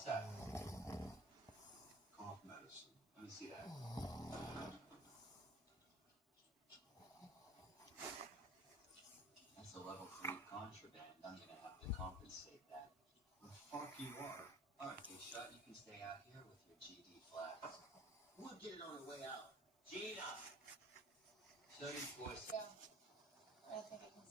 What's that? Cough medicine. Let me see that. That's a level 3 contraband. I'm gonna have to compensate that. The fuck you are? Alright, Big Shot, you can stay out here with your GD flags. We'll get it on the way out. Gina! Show these boys. Yeah. I think I can